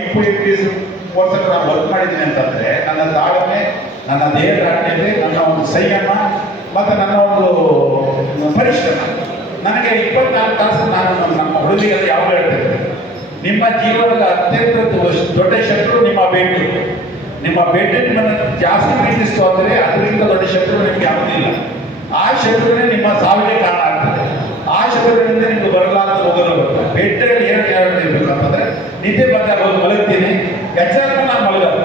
Improve ಕೋರ್ಸಲ್ಲಿ ನಾನು work ಮಾಡಿದ್ದೀನಿ ಅಂತಂದರೆ ನನ್ನ ತಾಳ್ಮೆ, ನನ್ನ ದೇಹದಾಢ್ಯತೆ, ನನ್ನ ಒಂದು ಸಂಯಮ ಮತ್ತು ನನ್ನ ಒಂದು ಪರಿಶ್ರಮ. ನನಗೆ 24 ತಾಸು ನಾನು ನಮ್ಮ ಹುಡುಗಿಯಲ್ಲಿ ಯಾವಾಗ ಹೇಳ್ತೇನೆ, ನಿಮ್ಮ ಜೀವನದ ಅತ್ಯಂತ ದೊಡ್ಡ ಶತ್ರು ನಿಮ್ಮ ಬೆನ್ನು. ನಿಮ್ಮ ಬೆನ್ನು ನಿಮ್ಮನ್ನು ಜಾಸ್ತಿ ಪ್ರೀತಿಸ್ತು ಅಂದರೆ ಅದರಿಂದ ದೊಡ್ಡ ಶತ್ರು ನಿಮಗೆ ಆಗುವುದಿಲ್ಲ. ಆ ಶತ್ರುವಿನೇ ನಿಮ್ಮ ಸಾವಿಗೆ ಕಾರಣ ಆಗ್ತದೆ. ಆ ಶತ್ರುವಿನಿಂದ ನಿಮಗೆ ಬರಲಾರದ ಹೋಗಲು ಬರ್ತದೆ. ಬೆಟ್ಟಲ್ಲಿ ಏನು ಹೇಳ್ಬೇಕಂತಂದರೆ, ನಿದ್ದೆ ಬಂದಾಗ ಹೋಗಿ ಮಲಗ್ತೀನಿ, ಎಚ್ಚರ ನಾನು ಮಲಗಲ್ಲ.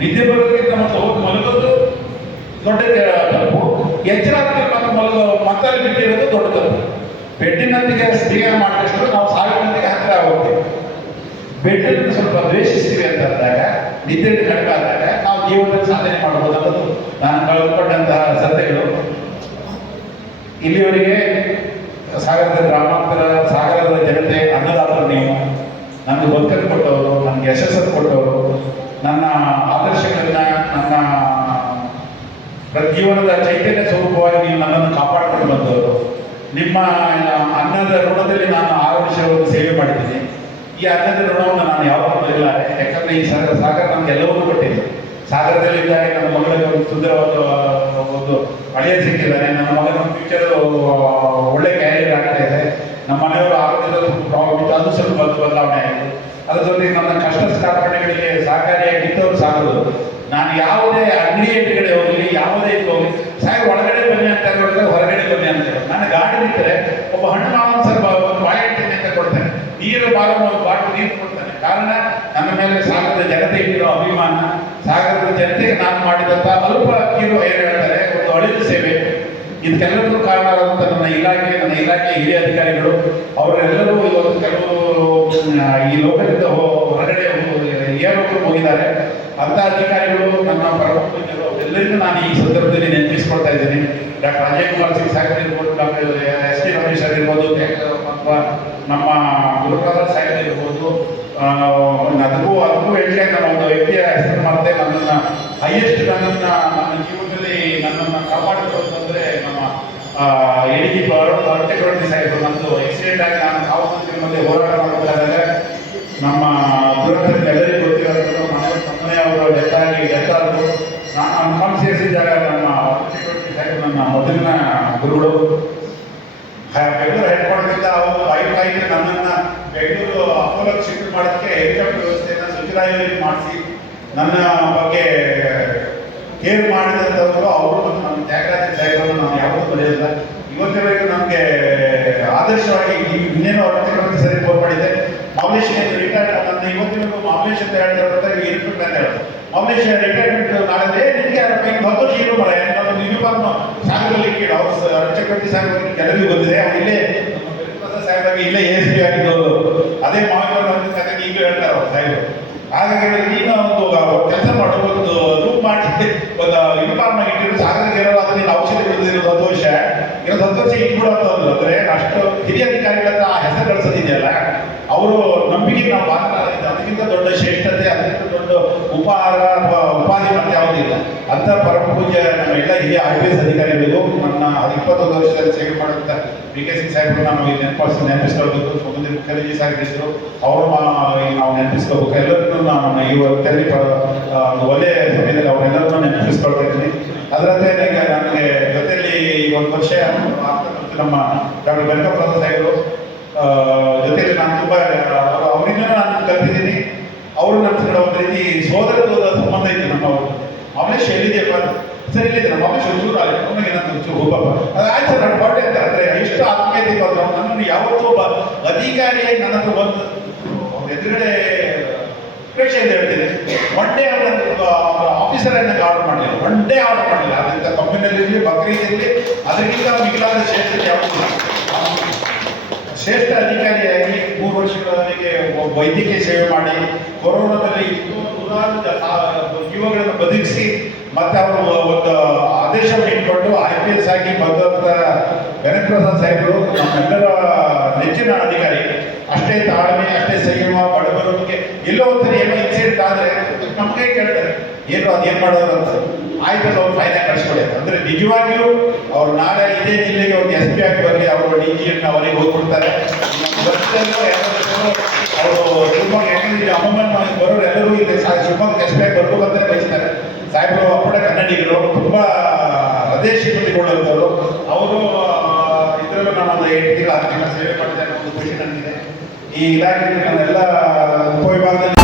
ನಿದ್ದೆ ಬರೋದಕ್ಕಿಂತ ಮತ್ತು ಹೋಗಿ ಮಲಗೋದು ದೊಡ್ಡ ತಪ್ಪು, ಎಚ್ಚರ ಮತ್ತು ಮಕ್ಕಳು ಬಿಟ್ಟಿರೋದು ದೊಡ್ಡ ತಪ್ಪು. ಬೆಡ್ಡಿನೊಂದಿಗೆ ಸ್ವೀಕಾರ ಮಾಡಿದಷ್ಟು ನಾವು ಸಾವಿನೊಂದಿಗೆ ಹತ್ತಿರ ಹೋಗ್ತೀವಿ. ಬೆಡ್ಡನ್ನು ಸ್ವಲ್ಪ ದ್ವೇಷಿಸ್ತೀವಿ ಅಂತಂದಾಗ, ನಿದ್ದೆ ಕಡಿಮೆಯಾದಾಗ ನಾವು ಜೀವನದಲ್ಲಿ ಸಾಧನೆ ಮಾಡ್ಬೋದು ಅನ್ನೋದು ನಾನು ಕಳೆದುಕೊಂಡಂತಹ ಸತ್ಯಗಳು. ಇಲ್ಲಿಯವರೆಗೆ ಸಾಗರದ ಗ್ರಾಮಾಂತರ, ಸಾಗರದ ಜನತೆ ಅನ್ನದಾತರು ನೀವು. ನನಗೆ ಬದುಕನ್ನು ಕೊಟ್ಟವರು, ನನಗೆ ಯಶಸ್ಸನ್ನು ಕೊಟ್ಟವರು, ನನ್ನ ಆದರ್ಶಗಳನ್ನ, ನನ್ನ ಜೀವನದ ಚೈತನ್ಯ ಸ್ವರೂಪವಾಗಿ ನೀವು ನನ್ನನ್ನು ಕಾಪಾಡಿಕೊಂಡು ಬಂದವರು. ನಿಮ್ಮ ಅನ್ನದ ಋಣದಲ್ಲಿ ನಾನು 6 ವರ್ಷವನ್ನು ಸೇವೆ ಮಾಡಿದ್ದೀನಿ. ಈ ಅನ್ನದ ಋಣವನ್ನು ನಾನು ಯಾವಾಗಲೂ ಮರೆಯಲಾರೆ. ಯಾಕಂದರೆ ಈ ಸಾಗರ ನನಗೆ ಎಲ್ಲವನ್ನೂ ಕೊಟ್ಟಿದೆ. ಸಾಗರದಲ್ಲಿದ್ದಾಗ ನನ್ನ ಮಗಳಿಗೆ ಒಂದು ಸುಂದರವಾದ ಒಂದು ಹಳೆಯ ಸಿಕ್ಕಿದ್ದಾನೆ. ನನ್ನ ಮಗನ ಫ್ಯೂಚರ್ ಒಳ್ಳೆ ಕ್ಯಾರಿಯರ್ ಆಗ್ತಾ ಇದೆ. ನಮ್ಮ ಮನೆಯವರು ಆರೋಗ್ಯದ ಪ್ರಾಬ್ಲಮ್ ಇತ್ತು, ಅದು ಸ್ವಲ್ಪ ಬದಲಾವಣೆ ಆಯಿತು. ಅದರ ಜೊತೆಗೆ ನನ್ನ ಕಷ್ಟ ಕಾರ್ಪಣ್ಯಗಳಿಗೆ ಸಹಕಾರಿಯಾಗಿದ್ದವರು ಸಾಗರು. ನಾನು ಯಾವುದೇ ಅಂಗಡಿಯೇ ಹೋಗಲಿ, ಯಾವುದೇ ಇದು ಹೋಗಲಿ, ಸಾಹೇಬ್ ಒಳಗಡೆ ಬನ್ನಿ ಅಂತ ಹೇಳಿದ್ರೆ ಹೊರಗಡೆ ಬನ್ನಿ ಅಂತ ಹೇಳಿ. ನನ್ನ ಗಾಡಿ ನಿಂತರೆ ಒಬ್ಬ ಹಣ್ಣು ಮಾವನ್ ಸರ್ ಒಂದು ಬಾಳೆಹಣ್ಣಿನ ಅಂತ ಕೊಡ್ತಾನೆ, ನೀರು ಬಾರೋ ಒಂದು ಬಾಟು ನೀರು ಕೊಡ್ತಾನೆ. ಕಾರಣ ನನ್ನ ಮೇಲೆ ಸಾಗರದ ಜನತೆ ಇಟ್ಟಿರೋ ಅಭಿಮಾನ, ಸಾಗರದ ಜನತೆಗೆ ನಾನು ಮಾಡಿದಂಥ ಅಲ್ಪ ಕಿರು ಏನು ಹೇಳ್ತಾರೆ ಒಂದು ಅಳಿಲು ಸೇವೆ. ಇದಕ್ಕೆಲ್ಲರಿಗೂ ಕಾರಣವಾದಂಥ ನನ್ನ ಇಲಾಖೆ ಹಿರಿಯ ಅಧಿಕಾರಿಗಳು, ಅವರೆಲ್ಲರೂ ಇವತ್ತು ಕೆಲವರು ಈ ಲೋಕದಿಂದ ಹೊರಗಡೆ ಏರೋಕ್ಕೂ ಹೋಗಿದ್ದಾರೆ. ಅಂಥ ಅಧಿಕಾರಿಗಳು, ನನ್ನ ಪರಮಪೂಜ್ಯರು, ಎಲ್ಲರಿಗೂ ನಾನು ಈ ಸಂದರ್ಭದಲ್ಲಿ ನೆನಪಿಸ್ಕೊಳ್ತಾ ಇದ್ದೀನಿ. ಡಾಕ್ಟರ್ ಅಜಯ್ ಕುಮಾರ್ ಸಿಂಗ್ ಸಾಗರ್ ಇರ್ಬೋದು, doctor S T Ramesh sir ಇರ್ಬೋದು, ಅಥವಾ ನಮ್ಮ ಗುರುಪ್ರಸಾದ್ ಸಾಹೇಬ್ ಇರ್ಬೋದು. ಅದಕ್ಕೂ ಹೆಚ್ಚೆ ನನ್ನ ಒಂದು ವ್ಯಕ್ತಿಯ ಹೆಸರು ಮಾಡಿದೆ. ನನ್ನ ನನ್ನ ಜೀವನದಲ್ಲಿ ನನ್ನನ್ನು ಕಾಪಾಡಿಕೊಳ್ಳೋದು ಅಂದರೆ ನಮ್ಮ ಎಡಿಜಿಪಿ ಚಕ್ರವರ್ತಿ ಸಾಹೇಬರು. ನನ್ನದು ಆಕ್ಸಿಡೆಂಟ್ ಆಗಿ ನಾನು ಸಾರ್ವಜನಿಕರ ಮಧ್ಯೆ ಹೋರಾಟ ಮಾಡಬೇಕಾದಾಗ ನಮ್ಮ ದುರಂತಕ್ಕೆ ಎಲ್ಲರಿಗೂ ಗೊತ್ತಿರೋದು, ಮನೆಯವರು ಡೆತ್ ಆದರು. ನಾನು ಕಾಲ್ ಸೇರಿಸಿದಾಗ ನಮ್ಮ ಚಕ್ರವರ್ತಿ ಸಾಹೇಬರು ನನ್ನ ಮೊದಲಿನ ಗುರುಗಳು. ಬೆಂಗಳೂರು ಹೆಡ್ ಕ್ವಾರ್ಟರ್ನಿಂದ ಅವರು ಆಯ್ಕೆ ನನ್ನನ್ನು ಬೆಂಗಳೂರು ಅಪೋಲೋಗೆ ಶಿಫ್ಟ್ ಮಾಡೋದಕ್ಕೆ ಹೆಲಿಕಾಪ್ಟರ್ ವ್ಯವಸ್ಥೆಯನ್ನು ಸುಜರಾಯಲ್ಲಿ ಮಾಡಿಸಿ ನನ್ನ ಬಗ್ಗೆ ಕೇರ್ ಮಾಡಿದಂಥವರು ಅವರು. ನಮ್ಮ ತ್ಯಾಗರಾಜ ಸಾಹೇಬರನ್ನು ನಾನು ಯಾವತ್ತೂ ಬರೆಯೋದಿಲ್ಲ. ಇವತ್ತಿನವರೆಗೂ ನಮಗೆ ಆದರ್ಶವಾಗಿ ಇನ್ನೇನು ಚಕ್ರವರ್ತಿ ಸರಿ ಫೋನ್ ಮಾಡಿದ್ದೆ. ಮಾಮಲೇಶ್ ರಿಟೈರ್ಡ್, ನನ್ನ ಇವತ್ತಿನವರೆಗೂ ಮಾಮಲೇಶ್ ಅಂತ ಹೇಳ್ತಾರೆ, ಇನ್ಸ್ಪೆಕ್ಟರ್ ಅಂತ ಹೇಳೋದು. ಮಾಮಲೇಶ್ ರಿಟೈರ್ಮೆಂಟ್ ನಾಳೆ ನಿಮಗೆ ಭಗವತ್ ಹೀರೋ ಮರ ನನ್ನ ಯೂನಿಫಾರ್ಮ್ ಸಾಗರಲ್ಲಿ ಕೇಳಿ ಅವರು ಚಕ್ರವರ್ತಿ ಸಾಹೇಬ್ ಜನರಿಗೆ ಬಂದಿದೆ. ಅವ್ರು ಇಲ್ಲೇ ಸಾಹೇಬಾಗಿ ಇಲ್ಲೇ ASP ಆಗಿದ್ದವರು. ಅದೇ ಮಾವಿನ ಕಥೆ ಈಗ ಹೇಳ್ತಾರೆ ಅವ್ರು ಸಾಹೇಬರು. ಹಾಗಾಗಿ ನೀನು ಒಂದು ಕೆಲಸ ಮಾಡು, ಒಂದು ರೂಪ್ ಮಾಡಿ ಒಂದು ಯೂನಿಫಾರ್ಮ್ ಆಗಿ ಇಟ್ಟಿದ್ದು ಸಾಗರಕ್ಕೆ ಇರೋದು, ಅದನ್ನ ಔಷಧಿ ಬಿಡದಿರೋದು ಸಂತೋಷ ಇರೋ ಸಂತೋಷ ಇಟ್ಬಿಡೋದು ಅಂದರೆ ಅಷ್ಟು ಹಿರಿಯ ಅಧಿಕಾರಿಗಳನ್ನ ಆ ಹೆಸರು ಗಳಿಸೋದಿದೆಯಲ್ಲ, ಅವರು ನಂಬಿಕೆ ನಾವು ಮಾತನಾಡಿದ್ದು. ಅದಕ್ಕಿಂತ ದೊಡ್ಡ ಶ್ರೇಷ್ಠತೆ, ಅದಕ್ಕಿಂತ ದೊಡ್ಡ ಉಪಹಾರ ಅಥವಾ ಉಪಾಧಿ ಮತ್ತೆ ಯಾವುದಿಲ್ಲ. ಅಂಥ ಪರಮ ಪೂಜ್ಯ ನಮ್ಮ ಎಲ್ಲ ಹಿರಿಯ IPS ಅಧಿಕಾರಿಗಳಿಗೂ, ನನ್ನ 21 ವರ್ಷದಲ್ಲಿ ಸೇವೆ ಮಾಡುವಂಥ PK ಸಿಂಗ್ ಸಾಹೇಬರು ನಾವು ನೆನಪಿಸ್ಕೊಳ್ಬೇಕು. ಸುಮಂದಿರ ಮುಖರ್ಜಿ ಸಾಹೇಬ್ ಇದ್ದರು, ಅವರು ನಾವು ನೆನಪಿಸ್ಕೋಬೇಕು. ಎಲ್ಲರಿಗೂ ನಮ್ಮ ಇವತ್ತಲ್ಲಿ ಒಳ್ಳೆಯ ಸಮಯದಲ್ಲಿ ಅವರೆಲ್ಲರನ್ನೂ ನೆನಪಿಸ್ಕೊಳ್ತಾ ಇದ್ದೀನಿ. ಅದರಂತೆ ನನಗೆ ಜೊತೆಯಲ್ಲಿ ಒಂದು ವರ್ಷ ನಮ್ಮ ಡಾಕ್ಟರ್ ವೆಂಕಟಪ್ರಸಾದ್ ಸಾಹೇಬರು ಜೊತೆಯಲ್ಲಿ ನಾನು ತುಂಬ ಅವರಿಂದ ನಾನು ಕಲ್ತಿದ್ದೀನಿ. ಅವರು ನನ್ನ ಒಂದು ರೀತಿ ಸೋದರದ ಸಂಬಂಧ ಇತ್ತು ನಮ್ಮವರು. ಅವನೇಶ್ ಎಲ್ಲಿದೆಯಪ್ಪ ಸರಿ ಇಲ್ಲಿದೆ, ನಮ್ಮ ಅವನೇಶ್ ಒಂಚೂರು ಆಗಿ ಅವನಿಗೆ ನನ್ನ ಒಂಚೂರು ಹೋಗಪ್ಪ ಅದು ಆಯ್ತು ಸರ್ ನನ್ನ ಬಾಟೆ ಅಂತ ಅಂದರೆ ಎಷ್ಟು ಆತ್ಮೀಯತೆ ಬಂದರು. ನನ್ನನ್ನು ಯಾವತ್ತೂ ಒಬ್ಬ ಅಧಿಕಾರಿಯಾಗಿ ನನ್ನ ಹತ್ರ ಬಂದು ಅವ್ರ ಎದುರುಗಡೆ ಉಪೇಕ್ಷೆ ಅಂತ ಹೇಳ್ತೀನಿ. ಒನ್ ಡೇ ಅವರ ಆಫೀಸರ್ ನನಗೆ ಆರ್ಡರ್ ಮಾಡಲಿಲ್ಲ, ಒನ್ ಡೇ ಆರ್ಡರ್ ಮಾಡಲಿಲ್ಲ. ಅದರಿಂದ ಕಂಪನಿಯಲ್ಲಿ ಬಕ್ರೀದಿರಲಿ ಅದಕ್ಕಿಂತ ಮಿಗಿಲಾದ ಶ್ರೇಷ್ಠತೆ ಯಾವುದು. ಶ್ರೇಷ್ಠ ಅಧಿಕಾರಿಯಾಗಿ 3 ವರ್ಷಗಳವರೆಗೆ ವೈದ್ಯಕೀಯ ಸೇವೆ ಮಾಡಿ, ಕೊರೋನಾದಲ್ಲಿ ಜೀವಗಳನ್ನು ಬದುಕಿಸಿ, ಮತ್ತು ಅವರು ಒಂದು ಆದೇಶವನ್ನು ಇಟ್ಕೊಂಡು IPS ಆಗಿ ಬಂದಂಥ ವೆಂಕಟಪ್ರಸಾದ್ ಸಾಹೇಬರು ನಮ್ಮೆಲ್ಲರ ನೆಚ್ಚಿನ ಅಧಿಕಾರಿ. ಅಷ್ಟೇ ತಾಳ್ಮೆ, ಅಷ್ಟೇ ಸಂಯಮ, ಬಡವರಿಗೆ ಎಲ್ಲೋ ಒಂದ್ಸರಿ ಏನೋ ಇನ್ಸಿಡೆಂಟ್ ಆದರೆ ನಮಗೆ ಕೇಳ್ತಾರೆ ಏನು ಅದೇನು ಮಾಡೋದು ಅಂತ. ಆಯ್ತಲ್ಲ ಅವ್ರು ಫೈನ್ ಕಳಿಸ್ಕೊಡಿ ಅಂದ್ರೆ ನಿಜವಾಗಿಯೂ ಅವ್ರು ನಾಳೆ ಇದೇ ಜಿಲ್ಲೆಗೆ ಒಂದು ಎಸ್ ಪಿ ಆಗಿ ಬರಲಿ ಅವರು ಡಿ ಜಿ ಅನ್ನು ಅವರಿಗೆ ಹೋಗ್ಬಿಡ್ತಾರೆ ಅವರು ಶಿವಮೊಗ್ಗ ಯಾಕಂದ್ರೆ ಅಮ್ಮಮ್ಮ ಬರೋರು ಎಲ್ಲರೂ ಈಗ ಶಿವಮೊಗ್ಗ ಎಸ್ ಪಿ ಆಗಿ ಬರ್ಬೇಕು ಅಂತಾನೆ ಬಯಸ್ತಾರೆ. ಸಾಹೇಬರು ಅಪ್ಪಡ ಕನ್ನಡಿಗರು ತುಂಬಾ ಹೃದಯ ಕೊಳ್ಳುವಂಥವ್ರು. ಅವರು ಇದರಲ್ಲೂ ನಾನು ಒಂದು 8 ತಿಂಗಳು 10 ತಿಂಗಳ ಸೇವೆ ಮಾಡಿದೆ ಅನ್ನೋ ಒಂದು ಖುಷಿ ನನಗಿದೆ. ಈ ಇಲಾಖೆಯಲ್ಲಿ ನಾನೆಲ್ಲ ಉಪವಿಭಾಗದಲ್ಲಿ